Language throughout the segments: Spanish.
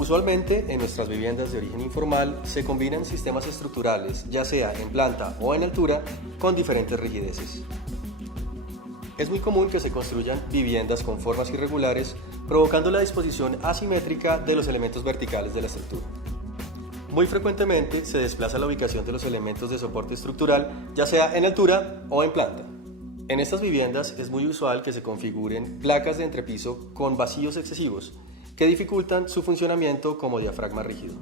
Usualmente en nuestras viviendas de origen informal se combinan sistemas estructurales, ya sea en planta o en altura, con diferentes rigideces. Es muy común que se construyan viviendas con formas irregulares, provocando la disposición asimétrica de los elementos verticales de la estructura. Muy frecuentemente se desplaza la ubicación de los elementos de soporte estructural, ya sea en altura o en planta. En estas viviendas es muy usual que se configuren placas de entrepiso con vacíos excesivos, que dificultan su funcionamiento como diafragma rígido.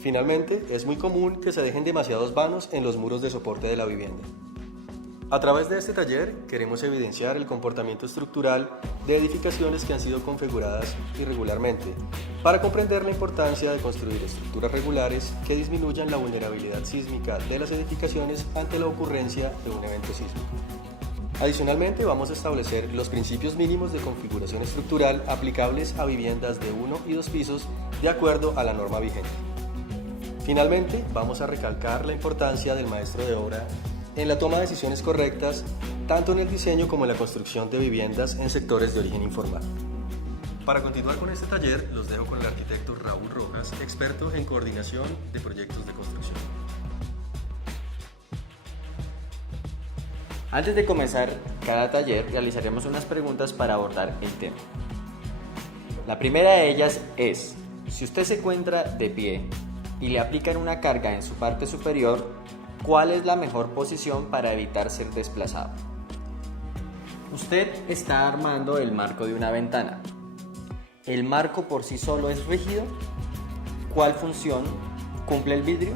Finalmente, es muy común que se dejen demasiados vanos en los muros de soporte de la vivienda. A través de este taller queremos evidenciar el comportamiento estructural de edificaciones que han sido configuradas irregularmente, para comprender la importancia de construir estructuras regulares que disminuyan la vulnerabilidad sísmica de las edificaciones ante la ocurrencia de un evento sísmico. Adicionalmente, vamos a establecer los principios mínimos de configuración estructural aplicables a viviendas de 1 y 2 pisos de acuerdo a la norma vigente. Finalmente, vamos a recalcar la importancia del maestro de obra en la toma de decisiones correctas, tanto en el diseño como en la construcción de viviendas en sectores de origen informal. Para continuar con este taller, los dejo con el arquitecto Raúl Rojas, experto en coordinación de proyectos de construcción. Antes de comenzar cada taller, realizaremos unas preguntas para abordar el tema. La primera de ellas es: si usted se encuentra de pie y le aplican una carga en su parte superior, ¿cuál es la mejor posición para evitar ser desplazado? Usted está armando el marco de una ventana. ¿El marco por sí solo es rígido? ¿Cuál función cumple el vidrio?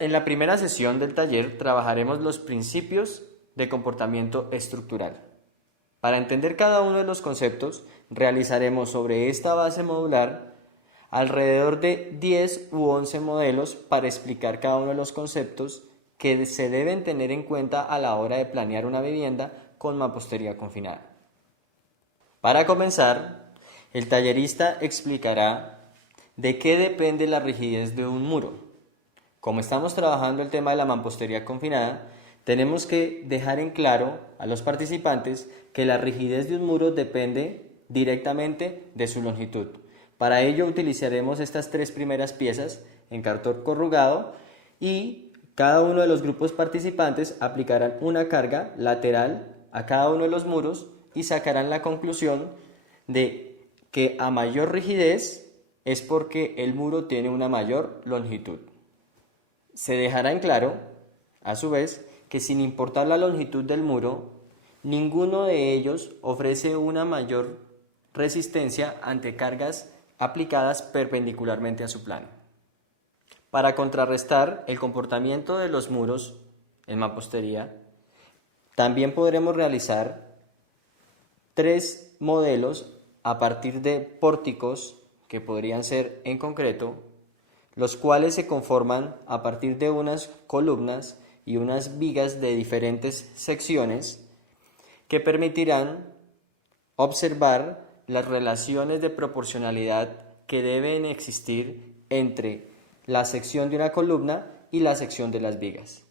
En la primera sesión del taller trabajaremos los principios de comportamiento estructural. Para entender cada uno de los conceptos, realizaremos sobre esta base modular alrededor de 10 u 11 modelos para explicar cada uno de los conceptos que se deben tener en cuenta a la hora de planear una vivienda con mampostería confinada. Para comenzar, el tallerista explicará de qué depende la rigidez de un muro. Como estamos trabajando el tema de la mampostería confinada, tenemos que dejar en claro a los participantes que la rigidez de un muro depende directamente de su longitud. Para ello utilizaremos estas 3 primeras piezas en cartón corrugado y cada uno de los grupos participantes aplicarán una carga lateral a cada uno de los muros y sacarán la conclusión de que a mayor rigidez es porque el muro tiene una mayor longitud. Se dejará en claro, a su vez, que sin importar la longitud del muro, ninguno de ellos ofrece una mayor resistencia ante cargas aplicadas perpendicularmente a su plano. Para contrarrestar el comportamiento de los muros en mampostería, también podremos realizar 3 modelos a partir de pórticos que podrían ser en concreto, los cuales se conforman a partir de unas columnas y unas vigas de diferentes secciones que permitirán observar las relaciones de proporcionalidad que deben existir entre la sección de una columna y la sección de las vigas.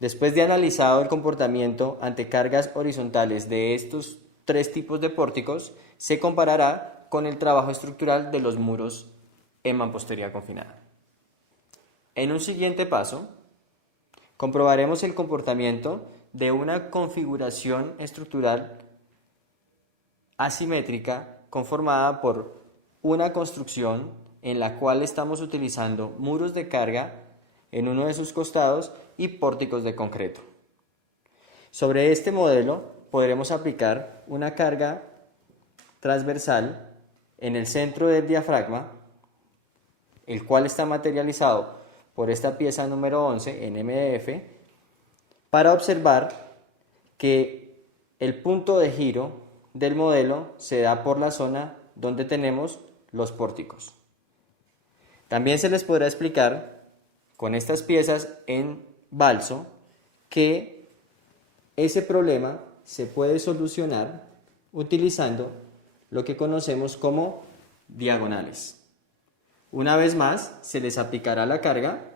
Después de analizado el comportamiento ante cargas horizontales de estos 3 tipos de pórticos, se comparará con el trabajo estructural de los muros en mampostería confinada. En un siguiente paso, comprobaremos el comportamiento de una configuración estructural asimétrica conformada por una construcción en la cual estamos utilizando muros de carga en uno de sus costados y pórticos de concreto. Sobre este modelo podremos aplicar una carga transversal en el centro del diafragma, el cual está materializado por esta pieza número 11 en MDF, para observar que el punto de giro del modelo se da por la zona donde tenemos los pórticos. También se les podrá explicar con estas piezas en balso que ese problema se puede solucionar utilizando lo que conocemos como diagonales. Una vez más, se les aplicará la carga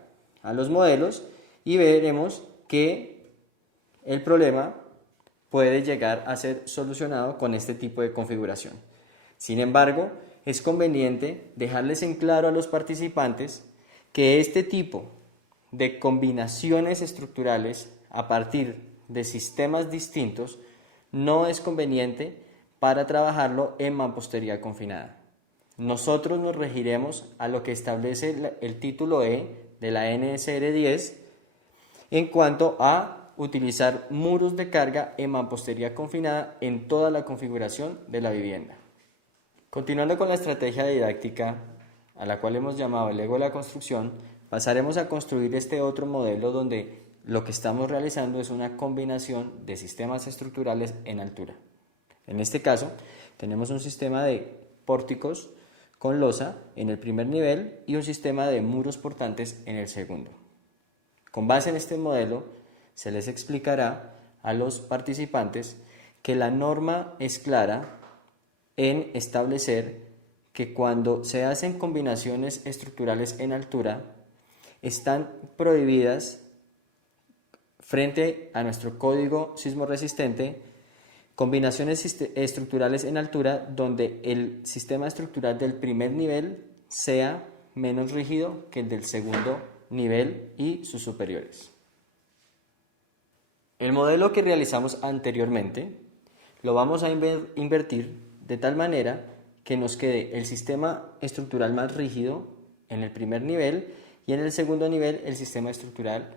a los modelos y veremos que el problema puede llegar a ser solucionado con este tipo de configuración. Sin embargo, es conveniente dejarles en claro a los participantes que este tipo de combinaciones estructurales a partir de sistemas distintos no es conveniente para trabajarlo en mampostería confinada. Nosotros nos regiremos a lo que establece el título E de la NSR 10 en cuanto a utilizar muros de carga en mampostería confinada en toda la configuración de la vivienda. Continuando con la estrategia didáctica a la cual hemos llamado el Lego de la construcción, pasaremos a construir este otro modelo donde lo que estamos realizando es una combinación de sistemas estructurales en altura. En este caso, tenemos un sistema de pórticos con losa en el primer nivel y un sistema de muros portantes en el segundo. Con base en este modelo, se les explicará a los participantes que la norma es clara en establecer que cuando se hacen combinaciones estructurales en altura, están prohibidas frente a nuestro código sismo resistente combinaciones estructurales en altura donde el sistema estructural del primer nivel sea menos rígido que el del segundo nivel y sus superiores. El modelo que realizamos anteriormente lo vamos a invertir de tal manera que nos quede el sistema estructural más rígido en el primer nivel y en el segundo nivel el sistema estructural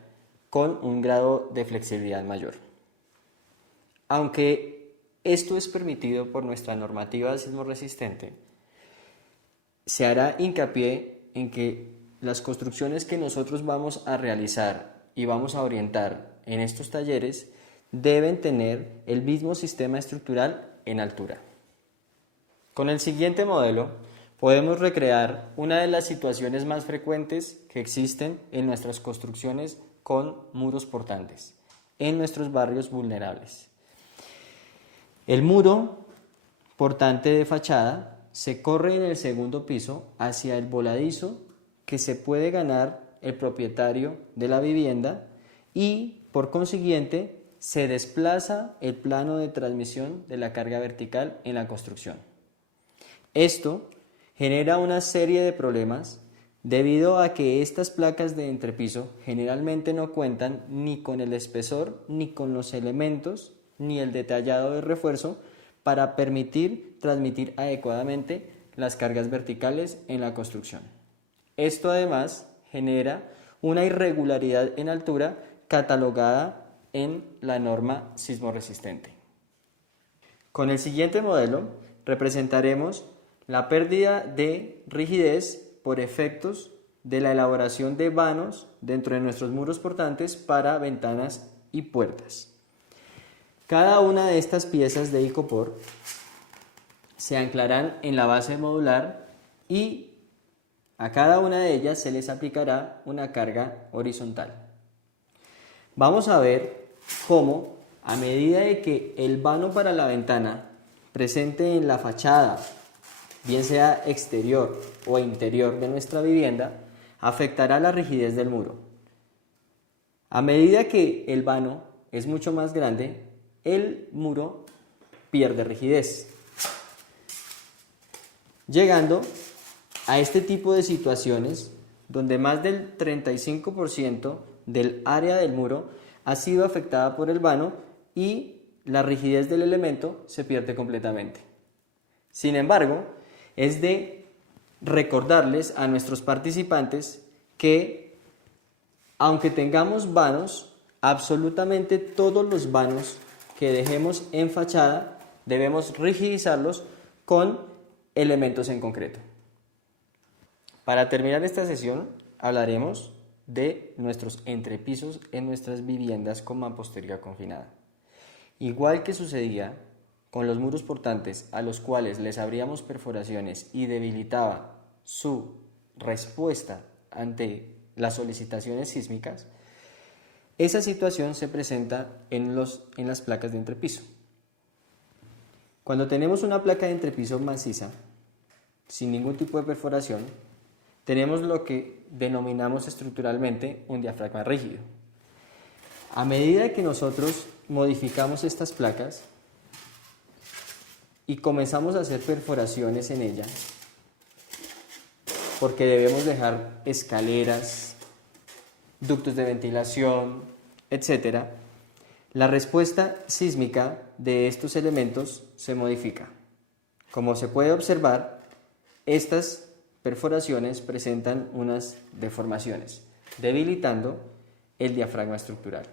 con un grado de flexibilidad mayor. Aunque esto es permitido por nuestra normativa sismo resistente, se hará hincapié en que las construcciones que nosotros vamos a realizar y vamos a orientar en estos talleres deben tener el mismo sistema estructural en altura. Con el siguiente modelo podemos recrear una de las situaciones más frecuentes que existen en nuestras construcciones con muros portantes, en nuestros barrios vulnerables. El muro portante de fachada se corre en el segundo piso hacia el voladizo que se puede ganar el propietario de la vivienda y, por consiguiente, se desplaza el plano de transmisión de la carga vertical en la construcción. Esto genera una serie de problemas debido a que estas placas de entrepiso generalmente no cuentan ni con el espesor, ni con los elementos, ni el detallado de refuerzo para permitir transmitir adecuadamente las cargas verticales en la construcción. Esto además genera una irregularidad en altura catalogada en la norma sismo resistente. Con el siguiente modelo representaremos la pérdida de rigidez por efectos de la elaboración de vanos dentro de nuestros muros portantes para ventanas y puertas. Cada una de estas piezas de icopor se anclarán en la base modular y a cada una de ellas se les aplicará una carga horizontal. Vamos a ver cómo, a medida de que el vano para la ventana presente en la fachada, bien sea exterior o interior de nuestra vivienda, afectará la rigidez del muro. A medida que el vano es mucho más grande, el muro pierde rigidez, llegando a este tipo de situaciones donde más del 35% del área del muro ha sido afectada por el vano y la rigidez del elemento se pierde completamente. Sin embargo, es de recordarles a nuestros participantes que, aunque tengamos vanos, absolutamente todos los vanos que dejemos en fachada debemos rigidizarlos con elementos en concreto. Para terminar esta sesión hablaremos de nuestros entrepisos en nuestras viviendas con mampostería confinada. Igual que sucedía con los muros portantes a los cuales les abríamos perforaciones y debilitaba su respuesta ante las solicitaciones sísmicas, esa situación se presenta en las placas de entrepiso. Cuando tenemos una placa de entrepiso maciza, sin ningún tipo de perforación, tenemos lo que denominamos estructuralmente un diafragma rígido. A medida que nosotros modificamos estas placas y comenzamos a hacer perforaciones en ella, porque debemos dejar escaleras, ductos de ventilación, etc., la respuesta sísmica de estos elementos se modifica. Como se puede observar, estas perforaciones presentan unas deformaciones, debilitando el diafragma estructural.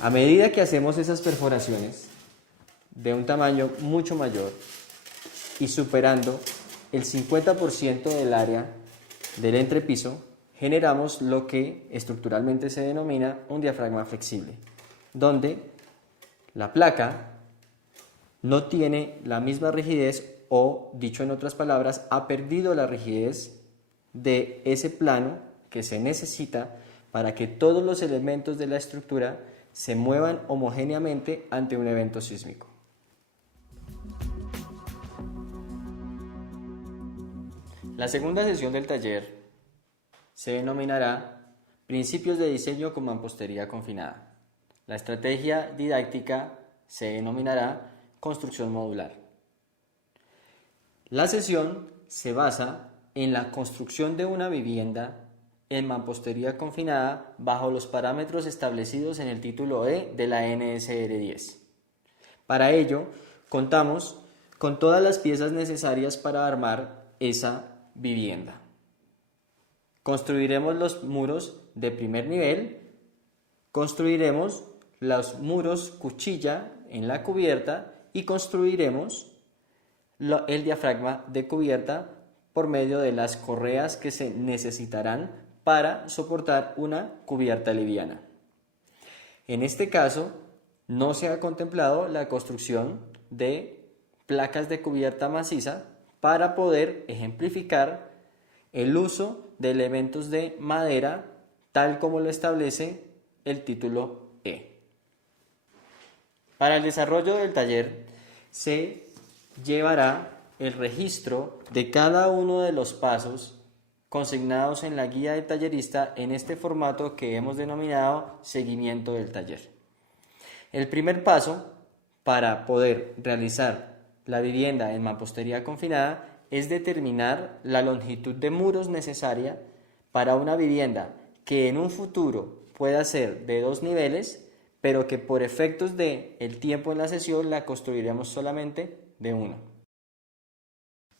A medida que hacemos esas perforaciones de un tamaño mucho mayor y superando el 50% del área del entrepiso, generamos lo que estructuralmente se denomina un diafragma flexible, donde la placa no tiene la misma rigidez o, dicho en otras palabras, ha perdido la rigidez de ese plano que se necesita para que todos los elementos de la estructura se muevan homogéneamente ante un evento sísmico. La segunda sesión del taller se denominará Principios de diseño con mampostería confinada. La estrategia didáctica se denominará Construcción modular. La sesión se basa en la construcción de una vivienda en mampostería confinada bajo los parámetros establecidos en el título E de la NSR 10. Para ello, contamos con todas las piezas necesarias para armar esa vivienda. Construiremos los muros de primer nivel, construiremos los muros cuchilla en la cubierta y construiremos el diafragma de cubierta por medio de las correas que se necesitarán para soportar una cubierta liviana. En este caso, no se ha contemplado la construcción de placas de cubierta maciza para poder ejemplificar el uso de elementos de madera tal como lo establece el título E. Para el desarrollo del taller se llevará el registro de cada uno de los pasos consignados en la guía del tallerista en este formato que hemos denominado seguimiento del taller. El primer paso para poder realizar la vivienda en mampostería confinada es determinar la longitud de muros necesaria para una vivienda que en un futuro pueda ser de 2 niveles, pero que por efectos del tiempo en la sesión la construiremos solamente de 1.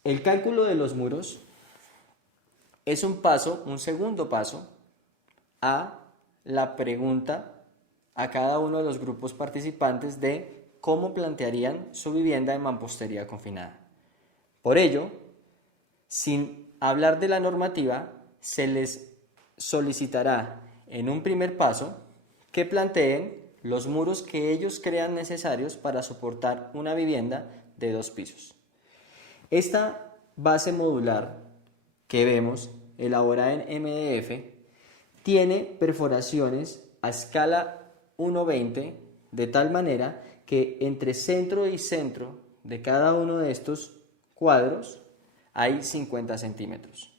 El cálculo de los muros es un segundo paso a la pregunta a cada uno de los grupos participantes de cómo plantearían su vivienda en mampostería confinada. Por ello, sin hablar de la normativa, se les solicitará en un primer paso que planteen los muros que ellos crean necesarios para soportar una vivienda de 2 pisos. Esta base modular que vemos elaborada en MDF tiene perforaciones a escala 1:20 de tal manera que entre centro y centro de cada uno de estos cuadros hay 50 centímetros.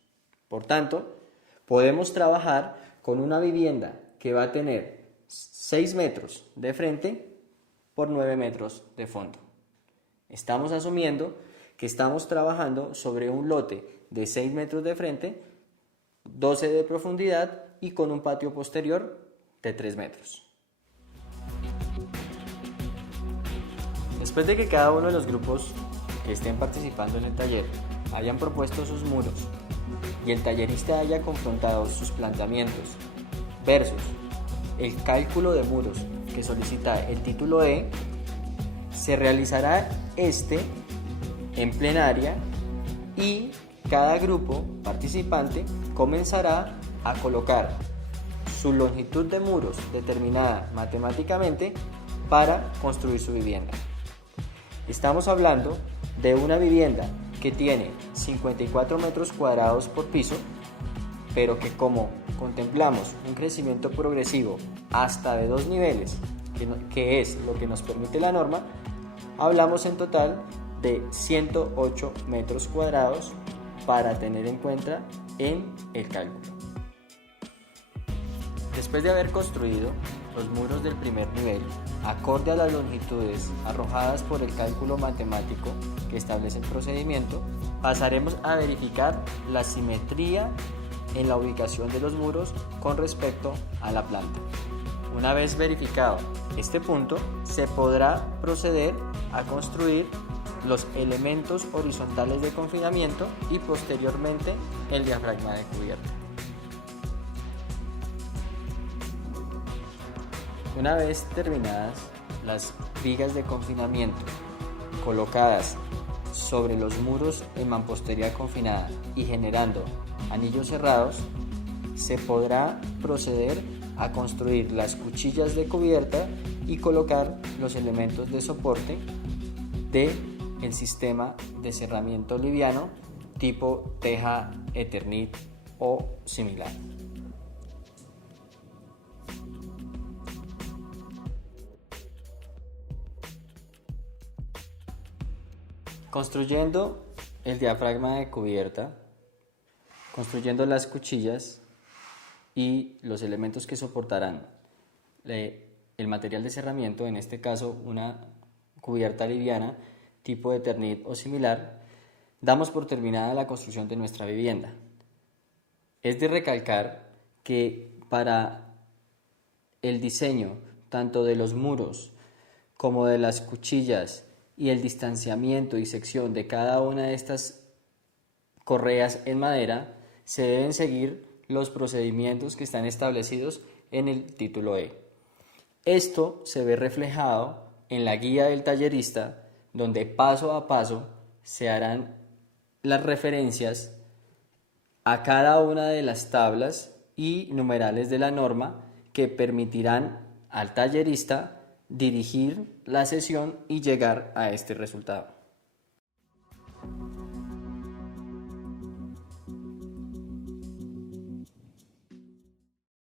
Por tanto, podemos trabajar con una vivienda que va a tener 6 metros de frente por 9 metros de fondo. Estamos asumiendo que estamos trabajando sobre un lote de 6 metros de frente, 12 de profundidad y con un patio posterior de 3 metros. Después de que cada uno de los grupos que estén participando en el taller hayan propuesto sus muros y el tallerista haya confrontado sus planteamientos versus el cálculo de muros que solicita el título E, se realizará en plenaria y cada grupo participante comenzará a colocar su longitud de muros determinada matemáticamente para construir su vivienda. Estamos hablando de una vivienda que tiene 54 metros cuadrados por piso, pero que como contemplamos un crecimiento progresivo hasta de 2 niveles, que es lo que nos permite la norma, hablamos en total de 108 metros cuadrados para tener en cuenta en el cálculo. Después de haber construido los muros del primer nivel, acorde a las longitudes arrojadas por el cálculo matemático que establece el procedimiento, pasaremos a verificar la simetría en la ubicación de los muros con respecto a la planta. Una vez verificado este punto, se podrá proceder a construir los elementos horizontales de confinamiento y posteriormente el diafragma de cubierta. Una vez terminadas las vigas de confinamiento colocadas sobre los muros en mampostería confinada y generando anillos cerrados, se podrá proceder a construir las cuchillas de cubierta y colocar los elementos de soporte del sistema de cerramiento liviano tipo teja Eternit o similar. Construyendo el diafragma de cubierta, construyendo las cuchillas y los elementos que soportarán el material de cerramiento, en este caso una cubierta liviana tipo Eternit o similar, damos por terminada la construcción de nuestra vivienda. Es de recalcar que para el diseño tanto de los muros como de las cuchillas y el distanciamiento y sección de cada una de estas correas en madera, se deben seguir los procedimientos que están establecidos en el título E. Esto se ve reflejado en la guía del tallerista, donde paso a paso se harán las referencias a cada una de las tablas y numerales de la norma que permitirán al tallerista dirigir la sesión y llegar a este resultado.